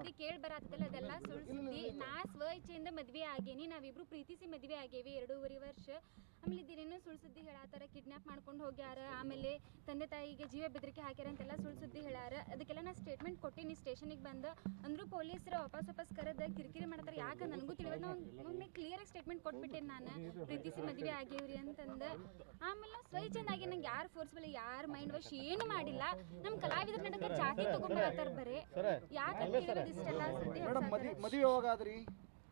ಸುದ್ದಿ ಕೇಳಿ ಬರತ್ತಲ್ಲ ಅದೆಲ್ಲ ಸುಳ್ಳು ಸುದ್ದಿ ನಾ ಸ್ವ ಇಚ್ಛೆಯಿಂದ ಮದ್ವೆ ಆಗೇನಿ, ನಾವಿಬ್ರು ಪ್ರೀತಿಸಿ ಮದ್ವೆ ಆಗೇವಿ. ಎರಡೂವರೆ ವರ್ಷ ಆಮೇಲೆ ಇದೇನೇನೋ ಸುಳ್ಳು ಸುದ್ದಿ ಹೇಳತ್ತಾರ ಕಿಡ್ನಾಪ್ ಮಾಡ್ಕೊಂಡು ಹೋಗ್ಯಾರ, ಆಮೇಲೆ ತಂದೆ ತಾಯಿಗೆ ಜೀವ ಬೆದರಿಕೆ ಹಾಕ್ಯಾರ ಅಂತೆಲ್ಲ ಸುಳ್ಳು ಸುದ್ದಿ ಹೇಳಾರ. ಅದಕ್ಕೆಲ್ಲ ನಾ ಸ್ಟೇಟ್ಮೆಂಟ್ ಕೊಟ್ಟಿನಿ, ಸ್ಟೇಷನಿಗೆ ಬಂದ. ಅಂದ್ರೂ ಪೊಲೀಸರು ವಾಪಸ್ ವಾಪಸ್ ಕರೆದ, ಕಿರಿಕಿರಿ ಮಾಡ್ತಾರೆ. ಯಾಕೆ? ನನಗೂ ತಿಳಿಯೋದು ನಾನು ಒಮ್ಮೆ ಕ್ಲಿಯರ್ ಸ್ಟೇಟ್ಮೆಂಟ್ ಕೊಟ್ಬಿಟ್ಟೆ ನಾನು. ಪ್ರೀತಿಸಿ ಮದುವೆ ಆಗೇವ್ರಿ ಅಂತಂದ. ಆಮೇಲೆ ನಾವು ಸ್ವಚ್ಛಂದಾಗಿ ನಂಗೆ ಯಾರು ಫೋರ್ಸ್ಬಲ್ ಯಾರು ಮೈಂಡ್ ವಾಶ್ ಏನು ಮಾಡಿಲ್ಲ. ನಮ್ಮ ಕಲಾವಿದರ ನಡುವೆ ಜಾತಿ ತಗೊಂಡ್ಬರತ್ತಾರ ಬರೇ. ಯಾಕೆ ಇಷ್ಟೆಲ್ಲ ಸುದ್ದಿ ಮೇಡಮ್ ಮದಿ ಮದುವೆ ಹೋಗಾದ್ರಿ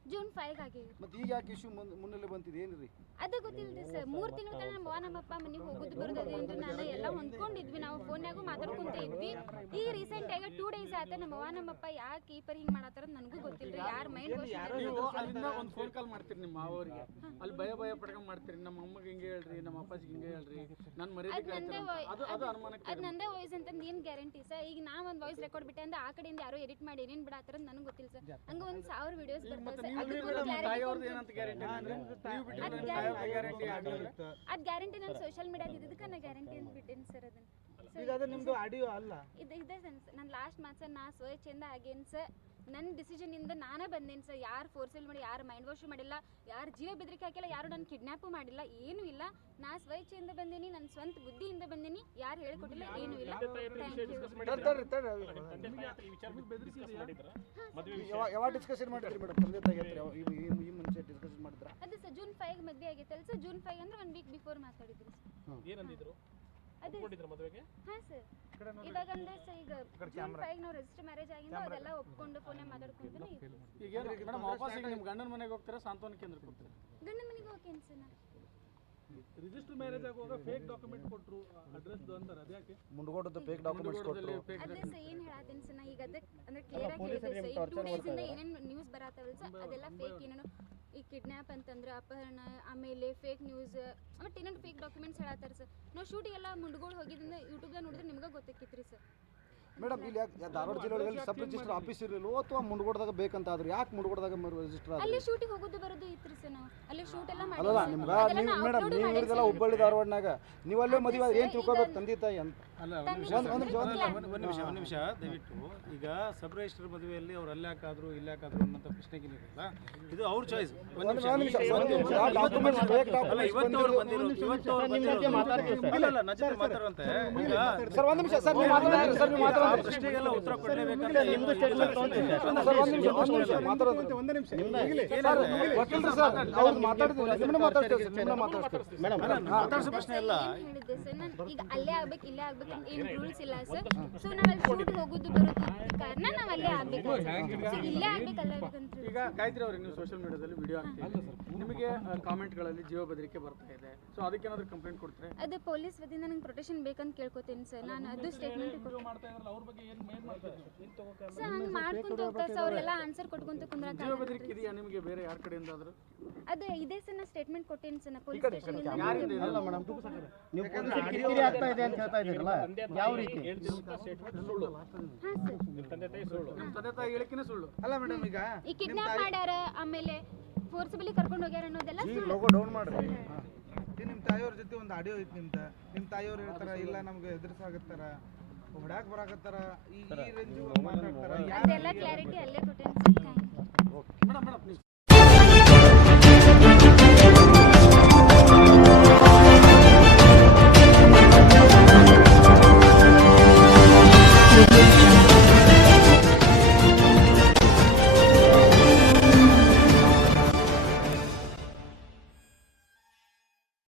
ಜೂನ್ ಫೈವ್ ಆಗಿ ಮತ್ತೆ ಈಗ ಯಾಕೆ ಇಶ್ಯೂ ಮುನ್ನೆಲೆ ಬಂತಿದೆ ಏನ್ರಿ? ಅದು ಗೊತ್ತಿಲ್ಲ ಸರ್. ಮೂರು ತಿಂಗಳ ತನಕ ನಮ್ಮ ನಮ್ಮಪ್ಪ ಮನೆಗೆ ಹೋಗುದು ಬರೋದು ಅಂತ ನಾನು ಎಲ್ಲ ಹೊಂದ್ಕೊಂಡಿದ್ವಿ. ನಾವು ಫೋನ್ಯಾಗೂ ಮಾತಾಡ್ಕೊಂತ ಇದ್ವಿ. ಈಗ ರೀಸೆಂಟ್ ಆಗಿ ಟೂ ಡೇಸ್ ಆತ ನಮ್ಮ ಅವ್ವ ನಮ್ಮಪ್ಪ ಯಾಕೆ ಈ ಪರಿ ಹಿಂಗೆ ಮಾಡತ್ತಾರ ನನಗೂ ವಾಶ್ ನೀವು ಅಲ್ಲಿಂದ ಒಂದು ಫೋನ್ ಕಾಲ್ ಮಾಡ್ತೀರಿ ನಿಮ್ಮ ಅವರಿಗೆ ಅಲ್ಲಿ ಭಯ ಭಯ ಪಡ್ಕೊಂಡ್ ಮಾಡ್ತೀರಿ. ನಮ್ಮ ಅಮ್ಮಗೆ ಹಿಂಗೆ ಹೇಳ್ರಿ ನಮ್ಮ ಅಪ್ಪಾಜಿಗೆ ಹಿಂಗೆ ಹೇಳ್ರಿ. ನಾನು ಮರ್ಯಾದೆ ಅದ್ ನಂದೇ ಅದು ಅದು ಅನುಮಾನಕ್ಕೆ ಅದ್ ನಂದೇ ವಾಯ್ಸ್ ಅಂತ ಏನು ಗ್ಯಾರಂಟಿ ಸರ್ ಈಗ ನಾ ಒಂದು ವಾಯ್ಸ್ ರೆಕಾರ್ಡ್ ಬಿಟ್ಟೆ ಅಂದ್ರೆ ಆ ಕಡೆಯಿಂದ ಯಾರೋ ಎಡಿಟ್ ಮಾಡಿ ಏನೇನು ಬಿಡಾತರ ನನಗೆ ಗೊತ್ತಿಲ್ಲ ಸರ್ ಹಂಗ ಒಂದು ಸಾವಿರ ವಿಡಿಯೋಸ್ ಬರ್ತವೆ ಸರ್ ಏನಂತ ಗ್ಯಾರಂಟಿ ಗ್ಯಾರಂಟಿ ಅದು ಗ್ಯಾರಂಟಿ ನಾನು ಸೋಷಿಯಲ್ ಮೀಡಿಯಾದ ಇದಕ್ಕೆ ನಾ ಗ್ಯಾರಂಟಿ ಅಂತ ಬಿಟ್ಟೇನಿ ಸರ್ ಅದನ್ನ. ಈಗ ಅದು ನಿಮ್ದು ಆಡಿಯೋ ಅಲ್ಲ. ಇದು ಇದೆ ಸರ್ ನಾನು ಲಾಸ್ಟ್ ಮಾತು ಸರ್ ನಾ ಚಂದ ಆಗೇನು ಸರ್ ನನ್ನ ಡಿಸಿಷನಿಂದ ನಾನೇ ಬಂದೇನು ಸರ್ ಯಾರು ಫೋರ್ಸಲ್ ಮಾಡಿ ಯಾರು ಮೈಂಡ್ ವಾಶ್ ಮಾಡಿಲ್ಲ ಯಾರು ಜೀವ ಬೆದರಿಕೆ ಹಾಕಿಲ್ಲ ಯಾರು ನನ್ನ ಕಿಡ್ನಾಪು ಮಾಡಿಲ್ಲ ಏನೂ ಇಲ್ಲ. ನಾ ಸ್ವಚ್ಛೆಯಿಂದ ಬಂದೀನಿ ನನ್ನ ಸ್ವಂತ ಬುದ್ಧಿಯಿಂದ ಬಂದೀನಿ ಯಾರು ಹೇಳ್ಕೊಟ್ಟಿಲ್ಲ ಏನೂ ಇಲ್ಲ. ಯಾವಾಗ ಡಿಸ್ಕಷನ್ ಮಾಡಿದ್ರಿ ಮೇಡಮ್ ತಂದೆ ತಾಯಿ ಹತ್ರ ಯಾವ- ಈ- ಈ- ಈ ಮುಂಚೆ ಡಿಸ್ಕಷನ್ ಮಾಡಿದ್ರ? ಅದು ಸರ್ ಜೂನ್ ಫೈವ್ ಮದ್ವೆ ಆಗಿತ್ತಲ್ಲ ಸರ್ ಜೂನ್ ಫೈವ್ ಅಂದ್ರೆ ಒನ್ ವೀಕ್ ಬಿಫೋರ್ ಮಾತಾಡಿದ್ರಿ ಸರ್ ಏನಂದಿದ್ರು? ಒಪ್ಕೊಂಡಿದ್ರ ಮದುವೆಗೆ? ಹಾ ಸರ್. ಇವಾಗ ಅಂದ್ರೆ ಸರ್ ಈಗ ಜೂನ್ ಫೈವ್ ನಾವು ರಿಜಿಸ್ಟರ್ ಮ್ಯಾರೇಜ್ ಆಗಿಂದ ಅದೆಲ್ಲ ಒಪ್ಕೊಂಡು ಫೋನೇ ಮಾತಾಡ್ಕೊಂತಾನೆ ಇದ್ವಿ. ಈಗ ಮೇಡಮ್ ವಾಪಸ್ ಈಗ ನಿಮ್ಮ ಗಂಡನ ಮನೆಗೆ ಹೋಗ್ತೀರಾ ಸಾಂತ್ವನ ಕೇಂದ್ರಕ್ಕೆ ಹೋಗ್ತೀರಾ. ಗಂಡನ ಮನೆಗೆ ಹೋಗ್ತೇನೆ ಸರ್ ನಾನು. ರಿಜಿಸ್ಟರ್ ಮ್ಯಾರೇಜ್ ಆಗುವಾಗ ಫೇಕ್ ಡಾಕ್ಯುಮೆಂಟ್ ಕೊಟ್ರು ಅಡ್ರೆಸ್ ಅಂತಾರೆ ಅದ್ಯಾಕೆ ಮುಂಡಗೋಟದ ಫೇಕ್ ಡಾಕ್ಯುಮೆಂಟ್ಸ್ ಕೊಟ್ಟರು ಅದೇ ಸರ್ ಏನು ಹೇಳತ್ತೀನಿ ಸರ್ ನಾ ಈಗ ಅದಕ್ಕೆ ಅಂದ್ರೆ ಕ್ಲಿಯರ್ ಆಗಿ ಹೇಳಿದೆ ಸರ್ ಈ ಟೂ ಡೇಸಿಂದ ಏನೇನು ನ್ಯೂಸ್ ಬರತ್ತವಲ್ಲ ಸರ್ ಅದೆಲ್ಲ ಫೇಕ್ ಏನೇನು ಅಪಹರಣ ಆಮೇಲೆ ಫೇಕ್ ನ್ಯೂಸ್ ಮತ್ತು ಏನೇನು ಫೇಕ್ ಡಾಕ್ಯುಮೆಂಟ್ಸ್ ಹೇಳತ್ತಾರ ಸರ್ ನಾವು ಶೂಟಿಗೆಲ್ಲ ಮುಂಡ್ಗೋಳು ಹೋಗಿದ್ರಿಂದ ಯೂಟ್ಯೂಬ್ದಾಗ ನೋಡಿದ್ರೆ ನಿಮ್ಗೆ ಗೊತ್ತಾಕಿತ್ರಿ ಸರ್ ಮೇಡಮ್ ಇಲ್ಲಿ ಯಾಕೆ ಧಾರವಾಡ ಜಿಲ್ಲೆ ಒಳಗೆ ಸಬ್ ರಿಜಿಸ್ಟರ್ ಆಫೀಸ್ ಇರಲಿಲ್ಲ ಅಥವಾ ಮುಂಡ್ಗೋಡ್ದಾಗ ಬೇಕಂತ ಆದ್ರೆ ಯಾಕೆ ಮುಂಡ್ಗೋಡ್ದಾಗ ರಿಜಿಸ್ಟರ್ ಅಲ್ಲಿ ಶೂಟಿಗೆ ಹೋಗೋದು ಬರೋದು ಇತ್ತು ಸರ್ ನಾವು ಅಲ್ಲಿ ಶೂಟ್ ಎಲ್ಲ ಅಲ್ಲಲ್ಲ ಮಾಡಿದ್ವಿ ನಿಮ್ಗೆ ಅದೆಲ್ಲ ನೀವು ಮೇಡಮ್ ನೀವು ಮಾಡಿದ್ವಿ ಹುಬ್ಬಳ್ಳಿ ಧಾರವಾಡನಾಗ. ನೀವು ಅಲ್ಲೇ ಮದುವೆ ಆದ್ರೆ ಏನು ತಿಳ್ಕೊಬೇಕು ತಂದೆ ತಾಯಿ ಅಂತ? ಅಲ್ಲ ಒಂದು ನಿಮಿಷ ಒಂದು ನಿಮಿಷ ಒಂದು ನಿಮಿಷ ಒಂದು ನಿಮಿಷ ದಯವಿಟ್ಟು. ಈಗ ಸಬ್ ರಿಜಿಸ್ಟರ್ ಮದುವೆಯಲ್ಲಿ ಅವ್ರು ಅಲ್ಲಿ ಇಲ್ಲಾಕಾದ್ರು ಇಲ್ಲಿ ಯಾಕಾದ್ರು ಇರಲ್ಲ ಇದು ಅವ್ರ ಚಾಯ್ಸ್ ಒಂದು ನಿಮಿಷ ಒಂದು ನಿಮಿಷ, ಈಗ ಇವತ್ತು ಆ documents ಅಲ್ಲ ಇವತ್ತು ಅವ್ರು ಬಂದಿರೋ- ಬಂದಿರೋ ಇವತ್ತು ಅವ್ರು ಬಂದಿರೋ ಇಲ್ಲ ಇಲ್ಲ ನನ್ನ ಜೊತೆ ಮಾತಾಡುವಂತೆ. ಸರ್ ಒಂದು ನಿಮಿಷ ಸರ್ ನೀವು ಮಾತಾಡೋದು ಸರ್ ನೀವು ಆ ಮಾತಾಡೋದು ಪ್ರಶ್ನೆಗೆಲ್ಲ ಉತ್ತರ ಕೊಡಲೇಬೇಕಂತ ನಿಮ್ದು ಸ್ಟೇಟ್ಮೆಂಟ್ ಸರ್ ಒಂದು ನಿಮಿಷ ಒಂದು ನಿಮಿಷ ಮಾತಾಡೋದು. ಒಂದು ನಿಮಿಷ ಸರ್ ವಕೀಲರು ಸರ್ ಅವ್ರು ಮಾತಾಡಿದ್ರೆ ನಿಮ್ಮನ್ನ ಮಾತಾಡ್ತೀವಿ ಸರ್ ನಿಮ್ಮನ್ನ ಮಾತಾಡ್ತೀವಿ ಮೇಡಮ್ ಮಾತಾಡ್ಸೋ ಪ್ರಶ್ನೆ ಇಲ್ಲ ಹೇಳಿದ್ದೆ ಸರ್? ನಾನು ಈಗ ಅಲ್ಲೇ ಆಗ್ಬೇಕು ಇಲ್ಲೇ ಆಗ್ಬೇಕು ಅಂತ ಏನು ರೂಲ್ಸ್ ಇಲ್ಲ ಸರ್? ಸೊ ನಾವು ಅಲ್ಲಿ ಶೂಟ್ ಹೋಗೋದು ಬರೋದು ಕಾರಣ ನಾವು ಅಲ್ಲೇ ಆಗ್ಬೇಕು ಇಲ್ಲೇ ಆಗ್ಬೇಕು ಅಲ್ಲೇ ಆಗ್ಬೇಕು ಈಗ ಗಾಯತ್ರಿ ಅವ್ರಿಗೆ ನೀವು ಸೋಷಿಯಲ್ ಮೀಡಿಯಾದಲ್ಲಿ ವಿಡಿಯೋ ಹಾಕ್ತೀವಿ ನಿಮಗೆ ಕಾಮೆಂಟ್ಗಳಲ್ಲಿ ಜೀವ ಬೆದರಿಕೆ ಬರ್ತಾ ಇದೆ. ಸೊ ಅದಕ್ಕೇನಾದ್ರೂ ಕಂಪ್ಲೇಂಟ್ ಕೊಡ್ತಾರೆ? ಅದು ಪೊಲೀಸ್ ವತಿಯಿಂದ ನಂಗೆ ಪ್ರೊಟೆಕ್ಷನ್ ಬೇಕಂತ ಕೇಳ್ಕೊತೀನಿ ಸರ್. ನಾನು ಅದು ಸ್ಟೇಟ್ಮೆಂಟ್ ಸರ್ ಹಂಗೆ ಮಾಡ್ಕೊಂತ ಹೋಗ್ತಾರೆ ಸರ್ ಅವರೆಲ್ಲ ಆನ್ಸರ್ ಕೊಟ್ಕೊಂತ ಕುಂದ್ರಕ ಜೀವ ಬೆದರಿಕೆ ಇದೆಯಾ ನಿಮಗೆ ಬೇರೆ ಯಾರ ಕಡೆಯಿಂದ ಆದ್ರೂ ಅದು ಇದೇ ಸರ್ ನಾ ಸ್ಟೇಟ್ಮೆಂಟ್ ಕೊಟ್ಟೇನಿ ಸರ್ ನಾ ಪೊಲೀಸ್ ಸ್ಟೇಷನ್ ಯಾರಿಂದ ಇದೆ? ನೀವು ಕಿರಿಕಿರಿ ಆಗ್ತಾ ಇದೆ ಅಂತ ಹೇಳ್ತಾ ಇದ್ದೀರಲ್ಲ? ಯಾವ ರೀತಿ? ಸುಳ್ಳು. ಹಾಂ ಸರ್. ನಿಮ್ಮ ತಂದೆ ತಾಯಿ ಸುಳ್ಳು. ನಿಮ್ಮ ತಂದೆ ತಾಯಿ ಹೇಳಿಕೆನೇ ಸುಳ್ಳು. ಅಲ್ಲ ಮೇಡಮ್ ಈಗ ಈ ಕಿಡ್ನಾಪ್ ಮಾಡ್ಯಾರ ಆಮೇಲೆ ಫೋರ್ಸಬಲಿ ಕರ್ಕೊಂಡು ಹೋಗ್ಯಾರ ಅನ್ನೋದೆಲ್ಲ ಈ ಲೋಗೋ ಡೌನ್ ಮಾಡ್ರಿ. ನಿಮ್ಮ ತಾಯಿಯವ್ರ ಜೊತೆ ಒಂದು ಆಡಿಯೋ ಐತಿ ನಿಮ್ದು. ನಿಮ್ಮ ತಾಯಿಯವ್ರು ಹೇಳ್ತಾರ ಇಲ್ಲ ನಮ್ಗೆ ಎದುರಿಸಾಗತ್ತಾರ ಹೊಡ್ಯಾಕ್ ಬರಾಕತ್ತಾರ ಈ ರೇಂಜ್ ಮಾತಾಡ್ತಾರ.